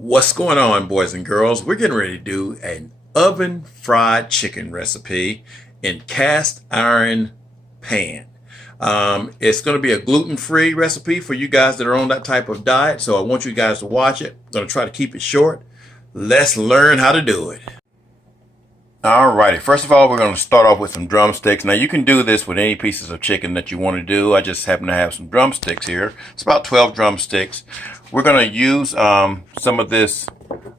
What's going on, boys and girls? We're getting ready to do an oven fried chicken recipe in cast iron pan. It's going to be a gluten-free recipe for you guys that are on that type of diet, so I want you guys to watch it. I'm going to try to keep it short. Let's learn how to do it. Alrighty, first of all, we're going to start off with some drumsticks. Now, you can do this with any pieces of chicken that you want to do. I just happen to have some drumsticks here. It's about 12 drumsticks. We're going to use some of this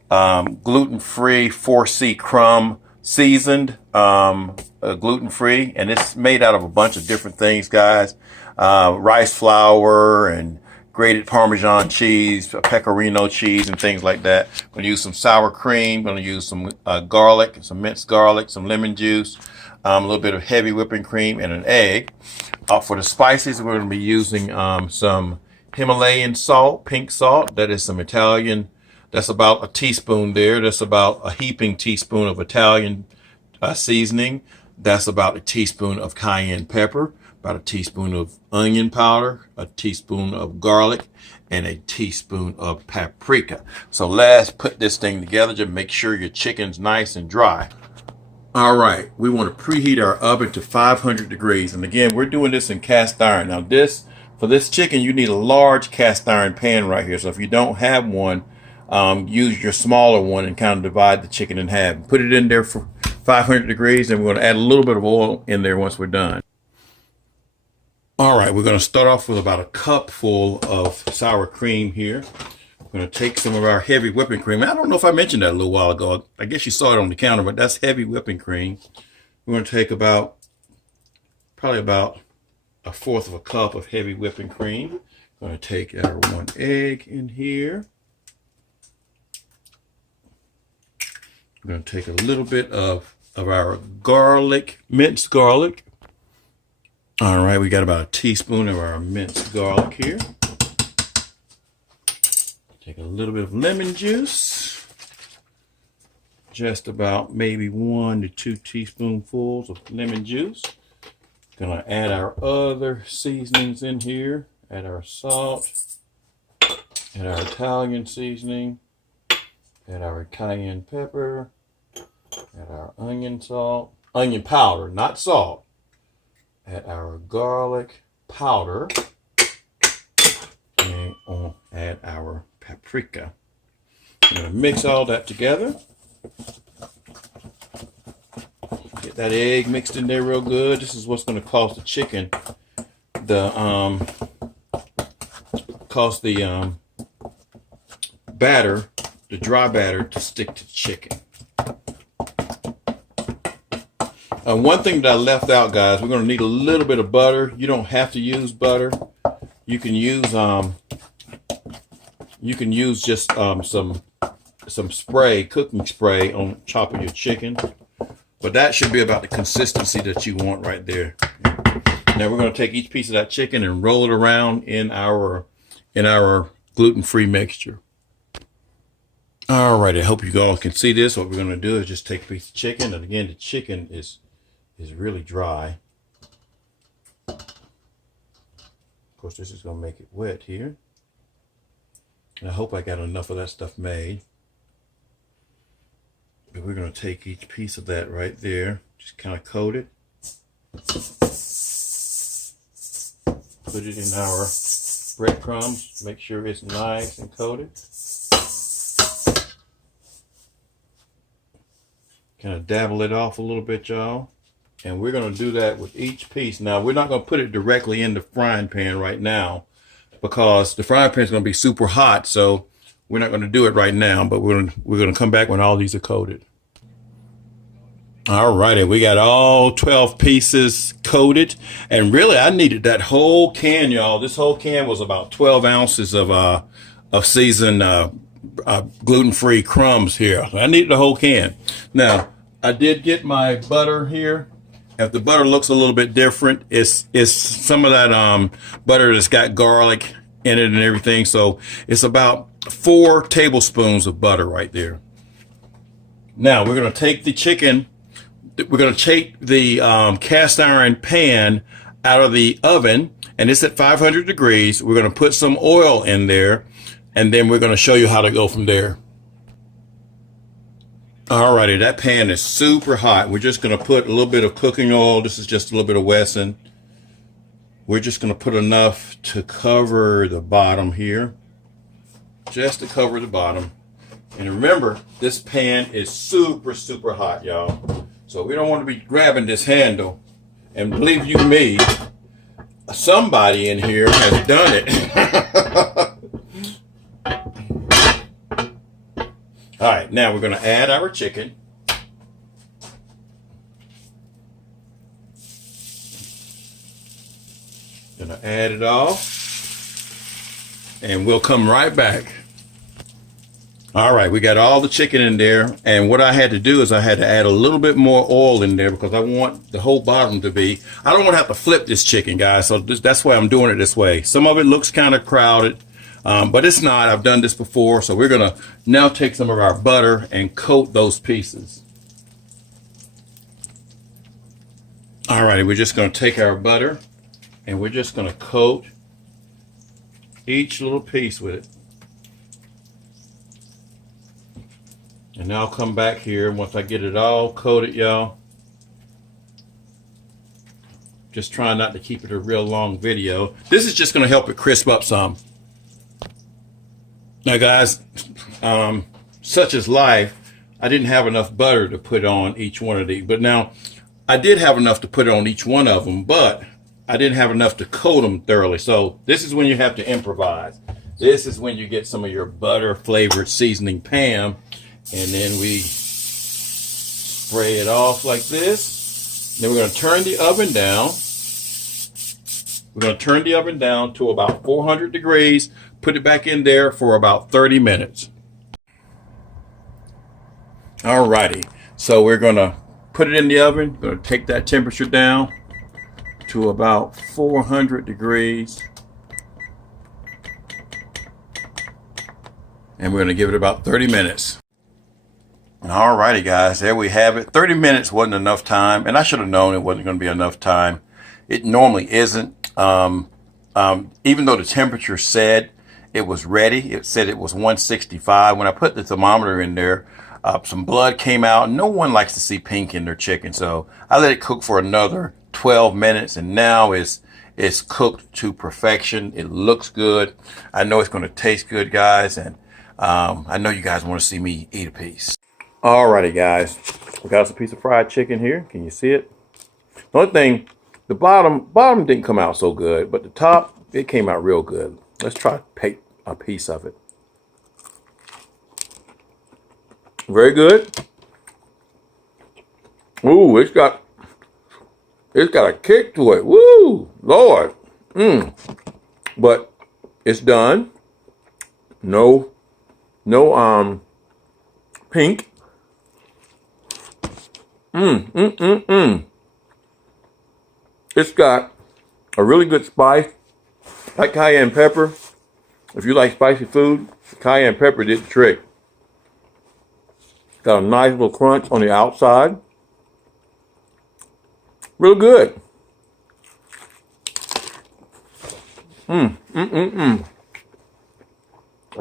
gluten-free 4C crumb seasoned, gluten-free, and it's made out of a bunch of different things, guys. Rice flour and grated Parmesan cheese, pecorino cheese, and things like that. I'm going to use some sour cream. I'm going to use some garlic, some minced garlic, some lemon juice, a little bit of heavy whipping cream, and an egg. For the spices, we're going to be using some Himalayan salt, pink salt. That is some Italian. That's about a teaspoon there. That's about a heaping teaspoon of Italian seasoning. That's about a teaspoon of cayenne pepper, about a teaspoon of onion powder, a teaspoon of garlic, and a teaspoon of paprika. So let's put this thing together to make sure your chicken's nice and dry. All right, we want to preheat our oven to 500 degrees. And again, we're doing this in cast iron. Now for this chicken, you need a large cast iron pan right here. So if you don't have one, use your smaller one and kind of divide the chicken in half. Put it in there for 500 degrees, and we're going to add a little bit of oil in there once we're done. All right, we're going to start off with about a cup full of sour cream here. We're going to take some of our heavy whipping cream. I don't know if I mentioned that a little while ago. I guess you saw it on the counter, but that's heavy whipping cream. We're going to take probably about a fourth of a cup of heavy whipping cream. We're going to take our one egg in here. We're going to take a little bit of our garlic, minced garlic. All right, we got about a teaspoon of our minced garlic here. Take a little bit of lemon juice. Just about maybe 1 to 2 teaspoonfuls of lemon juice. Gonna add our other seasonings in here. Add our salt. Add our Italian seasoning. Add our cayenne pepper. Add our onion powder, not salt. Add our garlic powder. And add our paprika. I'm going to mix all that together. Get that egg mixed in there real good. This is what's going to cause the chicken batter, the dry batter, to stick to the chicken. One thing that I left out, guys, we're going to need a little bit of butter. You don't have to use butter. You can use just some spray, cooking spray on top of your chicken. But that should be about the consistency that you want right there. Now we're going to take each piece of that chicken and roll it around in our gluten-free mixture. All right, I hope you all can see this. What we're going to do is just take a piece of chicken, and again, the chicken is really dry. Of course, this is going to make it wet here. And I hope I got enough of that stuff made. But we're going to take each piece of that right there, just kind of coat it. Put it in our breadcrumbs, make sure it's nice and coated. Kind of dabble it off a little bit, y'all. And we're going to do that with each piece. Now, we're not going to put it directly in the frying pan right now because the frying pan is going to be super hot. So we're not going to do it right now, but we're going to come back when all these are coated. All righty, we got all 12 pieces coated. And really, I needed that whole can, y'all. This whole can was about 12 ounces of seasoned gluten-free crumbs here. I needed the whole can. Now, I did get my butter here. If the butter looks a little bit different, it's some of that butter that's got garlic in it and everything. So it's about 4 tablespoons of butter right there. Now we're going to take the chicken. We're going to take the cast iron pan out of the oven, and it's at 500 degrees. We're going to put some oil in there, and then we're going to show you how to go from there. Alrighty, that pan is super hot. We're just gonna put a little bit of cooking oil. This is just a little bit of Wesson. We're just gonna put enough to cover the bottom here. Just to cover the bottom. And remember, this pan is super, super hot, y'all. So we don't want to be grabbing this handle. And believe you me, somebody in here has done it. All right, now we're going to add our chicken. Gonna add it all. And we'll come right back. All right, we got all the chicken in there. And what I had to do is I had to add a little bit more oil in there because I want the whole bottom to be, I don't want to have to flip this chicken, guys. So that's why I'm doing it this way. Some of it looks kind of crowded, but it's not. I've done this before. So we're going to now take some of our butter and coat those pieces. All right, we're just going to take our butter and we're just going to coat each little piece with it. And I'll come back here once I get it all coated, y'all. Just trying not to keep it a real long video. This is just going to help it crisp up some. Now, guys, such is life. I didn't have enough butter to put on each one of these. But now, I did have enough to put on each one of them, but I didn't have enough to coat them thoroughly. So this is when you have to improvise. This is when you get some of your butter flavored seasoning Pam. And then we spray it off like this. Then we're going to turn the oven down. We're going to turn the oven down to about 400 degrees. Put it back in there for about 30 minutes. Alrighty. So we're going to put it in the oven. We're going to take that temperature down to about 400 degrees. And we're going to give it about 30 minutes. Alrighty, guys, there we have it. 30 minutes wasn't enough time, and I should have known it wasn't going to be enough time. It normally isn't. Even though the temperature said it was ready, it said it was 165. When I put the thermometer in there, some blood came out. No one likes to see pink in their chicken, so I let it cook for another 12 minutes, and now it's cooked to perfection. It looks good. I know it's going to taste good, guys, and I know you guys want to see me eat a piece. Alrighty, guys, we got us a piece of fried chicken here. Can you see it? The only thing, the bottom didn't come out so good, but the top, it came out real good. Let's try to take a piece of it. Very good. Ooh, it's got a kick to it. Woo, Lord. But it's done. No pink. It's got a really good spice, like cayenne pepper. If you like spicy food, cayenne pepper did the trick. Got a nice little crunch on the outside. Real good. I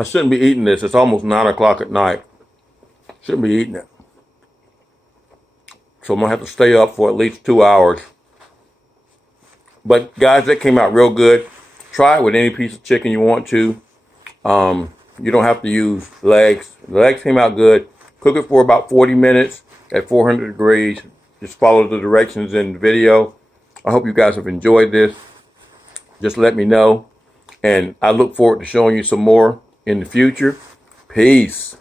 shouldn't be eating this. It's almost 9 o'clock at night. Shouldn't be eating it. So I'm going to have to stay up for at least 2 hours. But guys, that came out real good. Try it with any piece of chicken you want to. You don't have to use legs. The legs came out good. Cook it for about 40 minutes at 400 degrees. Just follow the directions in the video. I hope you guys have enjoyed this. Just let me know. And I look forward to showing you some more in the future. Peace.